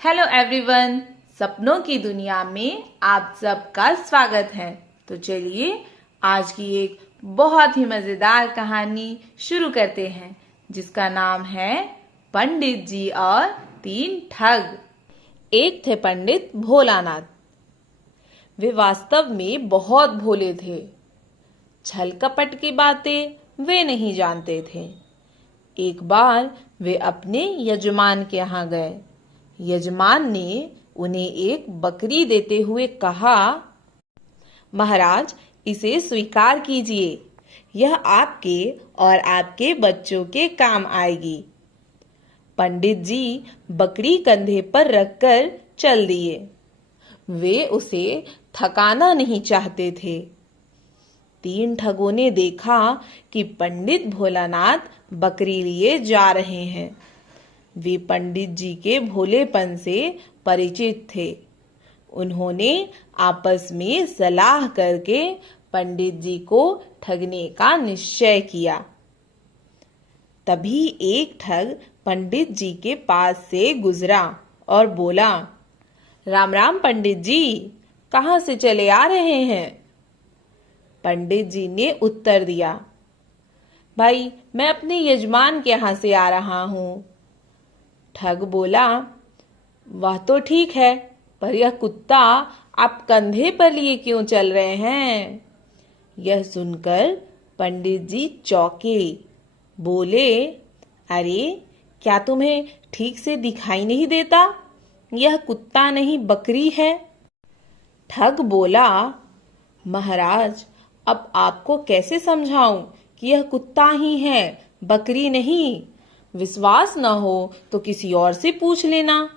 Hello everyone, सपनों की दुनिया में आप सबका स्वागत है। तो चलिए आज की एक बहुत ही मज़ेदार कहानी शुरू करते हैं, जिसका नाम है पंडित जी और तीन ठग। एक थे पंडित भोलानाथ। वे वास्तव में बहुत भोले थे। छल कपट की बातें वे नहीं जानते थे। एक बार वे अपने यजमान के यहाँ गए। यजमान ने उन्हें एक बकरी देते हुए कहा, महाराज, इसे स्वीकार कीजिए, यह आपके और आपके बच्चों के काम आएगी। पंडित जी बकरी कंधे पर रखकर चल दिए। वे उसे थकाना नहीं चाहते थे। तीन ठगों ने देखा कि पंडित भोलानाथ बकरी लिए जा रहे हैं। वे पंडित जी के भोलेपन से परिचित थे। उन्होंने आपस में सलाह करके पंडित जी को ठगने का निश्चय किया। तभी एक ठग पंडित जी के पास से गुजरा और बोला, राम राम पंडित जी, कहाँ से चले आ रहे हैं? पंडित जी ने उत्तर दिया, भाई, मैं अपने यजमान के यहाँ से आ रहा हूँ। ठग बोला, वह तो ठीक है, पर यह कुत्ता आप कंधे पर लिए क्यों चल रहे हैं? यह सुनकर पंडित जी चौंके। बोले, अरे, क्या तुम्हें ठीक से दिखाई नहीं देता? यह कुत्ता नहीं बकरी है। ठग बोला, महाराज, अब आपको कैसे समझाऊं कि यह कुत्ता ही है, बकरी नहीं। विश्वास न हो तो किसी और से पूछ लेना।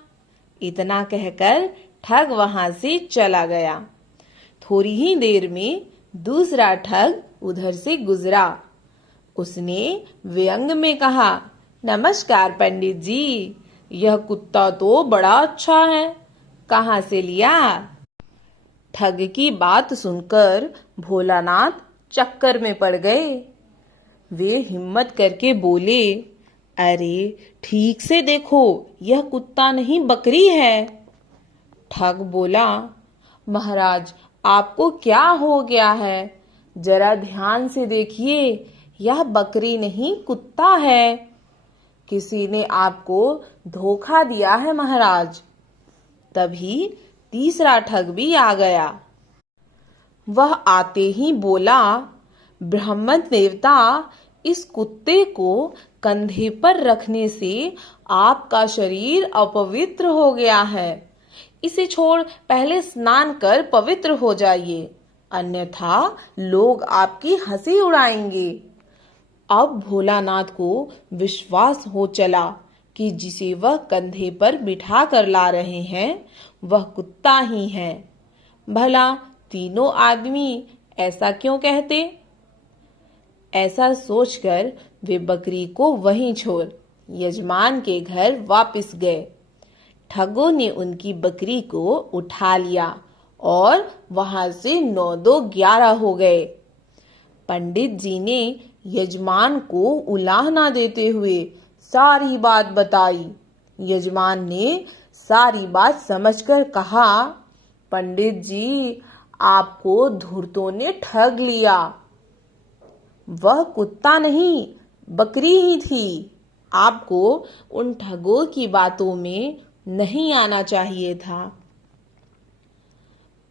इतना कहकर ठग वहां से चला गया। थोड़ी ही देर में दूसरा ठग उधर से गुजरा। उसने व्यंग में कहा, नमस्कार पंडित जी, यह कुत्ता तो बड़ा अच्छा है, कहाँ से लिया? ठग की बात सुनकर भोलानाथ चक्कर में पड़ गए। वे हिम्मत करके बोले, अरे, ठीक से देखो, यह कुत्ता नहीं बकरी है। ठग बोला, महाराज, आपको क्या हो गया है? जरा ध्यान से देखिए, यह बकरी नहीं कुत्ता है। किसी ने आपको धोखा दिया है महाराज। तभी तीसरा ठग भी आ गया। वह आते ही बोला, ब्राह्मण देवता, इस कुत्ते को कंधे पर रखने से आपका शरीर अपवित्र हो गया है। इसे छोड़ पहले स्नान कर पवित्र हो जाइए, अन्यथा लोग आपकी हंसी उड़ाएंगे। अब भोलानाथ को विश्वास हो चला कि जिसे वह कंधे पर बिठा कर ला रहे हैं वह कुत्ता ही है। भला तीनों आदमी ऐसा क्यों कहते? ऐसा सोचकर वे बकरी को वहीं छोड़ यजमान के घर वापस गए। ठगों ने उनकी बकरी को उठा लिया और वहां से 9-2-11 हो गए। पंडित जी ने यजमान को उलाहना देते हुए सारी बात बताई। यजमान ने सारी बात समझकर कहा, पंडित जी, आपको धूर्तों ने ठग लिया। वह कुत्ता नहीं, बकरी ही थी। आपको उन ठगों की बातों में नहीं आना चाहिए था।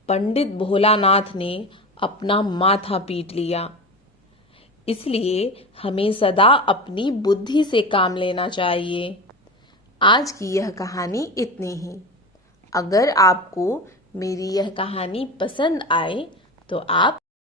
पंडित भोलानाथ ने अपना माथा पीट लिया। इसलिए हमें सदा अपनी बुद्धि से काम लेना चाहिए। आज की यह कहानी इतनी ही। अगर आपको मेरी यह कहानी पसंद आए तो आप